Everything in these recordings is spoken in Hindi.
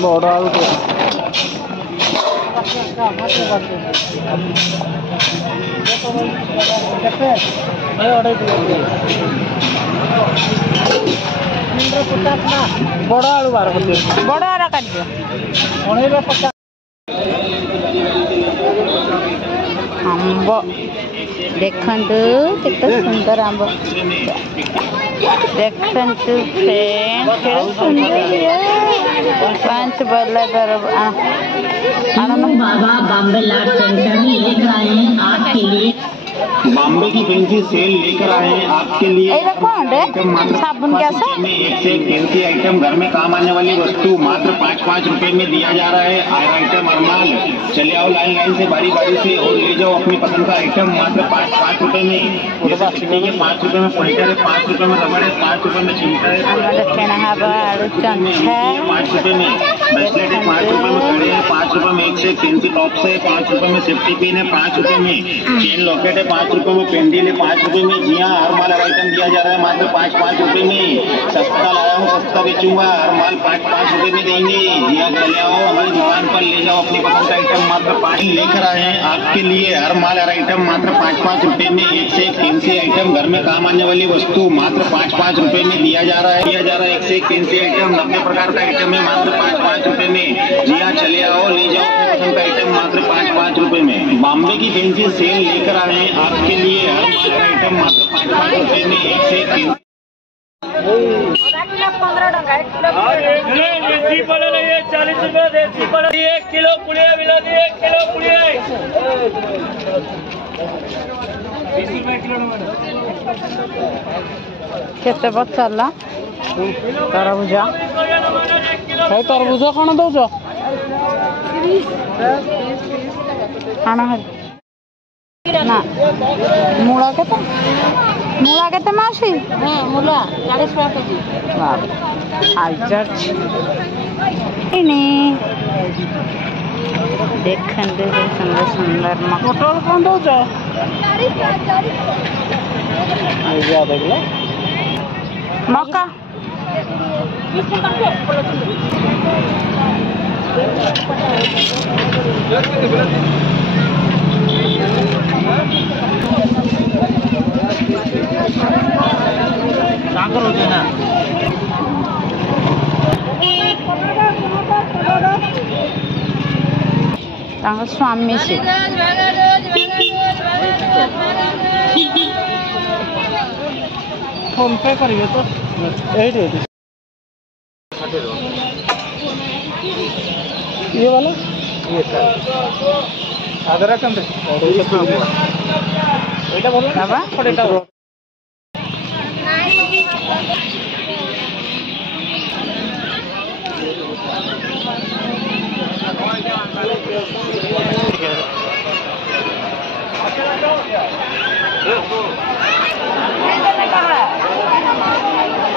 बड़ आलू बड़ आलू 12 बड़ आरा काट आंब देखु केते सुंदर आंब देखु फ्रेंड सुंदर 5 बल्ला दर बाबा बॉम्बे लाट सेंटर में लेकर आए हैं आपके लिए बॉम्बे की फैंसी सेल लेकर आए हैं आपके लिए। साबुन कैसा एक से एक फैंसी आइटम घर में काम आने वाली वस्तु मात्र 5-5 रुपए में दिया जा रहा है। आइटम अरमाल चले आओ लाइन लाइन से बारी बारी से और ले जाओ अपनी पसंद का आइटम मात्र 5-5 रुपए में। 5 रुपए में पॉइंटर है, 5 रुपए में रबड़ है, 5 रुपए में चिमटा है, 5 रुपए में ब्रेसलेट है, 5 रुपए में कड़े है, 5 रुपए में एक से एक फैंसी टॉप्स है, 5 रुपए में सेफ्टी पिन है, 5 रुपए में चेन लॉकेट है, 5 रुपए में पेंडिल है, 5 रुपए में जी हाँ हर माल आइटम दिया जा रहा है मात्र 5-5 रुपए में। सस्ता लाया हूँ सस्ता बेचूंगा, हर माल 5-5 रुपए में देंगे। जी हाँ चले आओ हमारी दुकान पर ले जाओ अपनी पसंद का आइटम मात्र 5 लेकर आए हैं आपके लिए। हर माल हर आइटम मात्र 5-5 रुपए में। एक से एक फैंसी आइटम घर में काम आने वाली वस्तु मात्र 5-5 रुपए में दिया जा रहा है। एक से एक फैंसी आइटम 90 प्रकार का आइटम है मात्र 5-5 रुपए में। जी हाँ चले आओ ले जाओ अपनी पसंद का आइटम मात्र 5-5 रुपए में। बॉम्बे की फैंसी सेल लेकर आए हैं आपके लिए। हर माल आइटम मात्र 5-5 रुपए में। एक से एक देसी पड़ा नहीं है 40 रुपए देसी पड़ा 1 किलो पुड़िया मिला दी 1 किलो पुड़िया 20 रुपए किलो केते बचला तरबुजा है तरबुजा कौन दौच खाना ना मूला केते मासी मूला 40 केजी देखन सुंदर सुंदर पटल कौन दौच मका स्वामी से फोन पे करिए तो ये वाला आधार कार्ड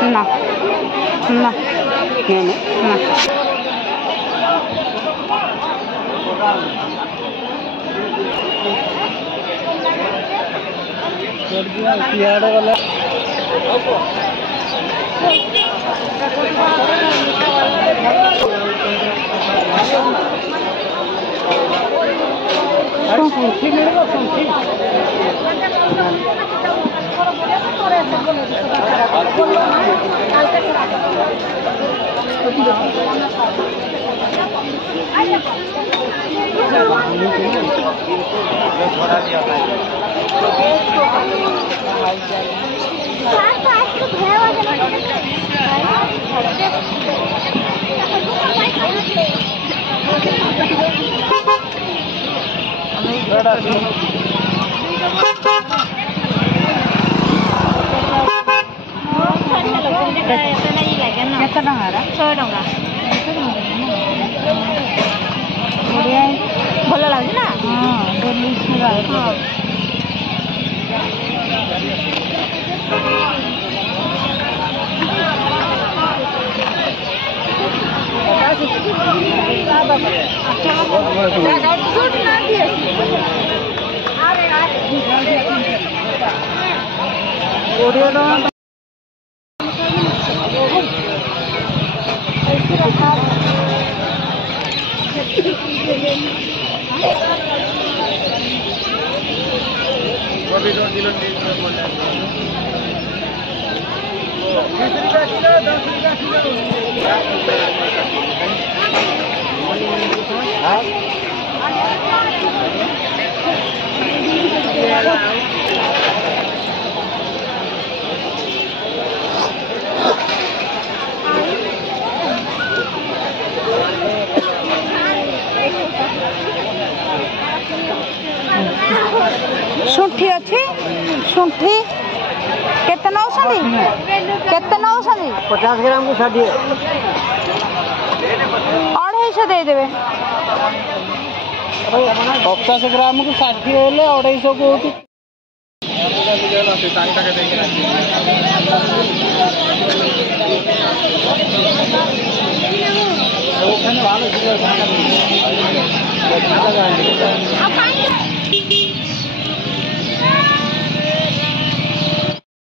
ना ना ना वाला କେତେ ଟଙ୍କା? 100 ଟଙ୍କା। ଭଲ ଲାଗୁଛି ନା? ହଁ। शुंठी अच्छी शुंठी केते नौसंदी 50 ग्राम को 60 250 दे देबे 50 ग्राम को 60 हेले 250 को होती आप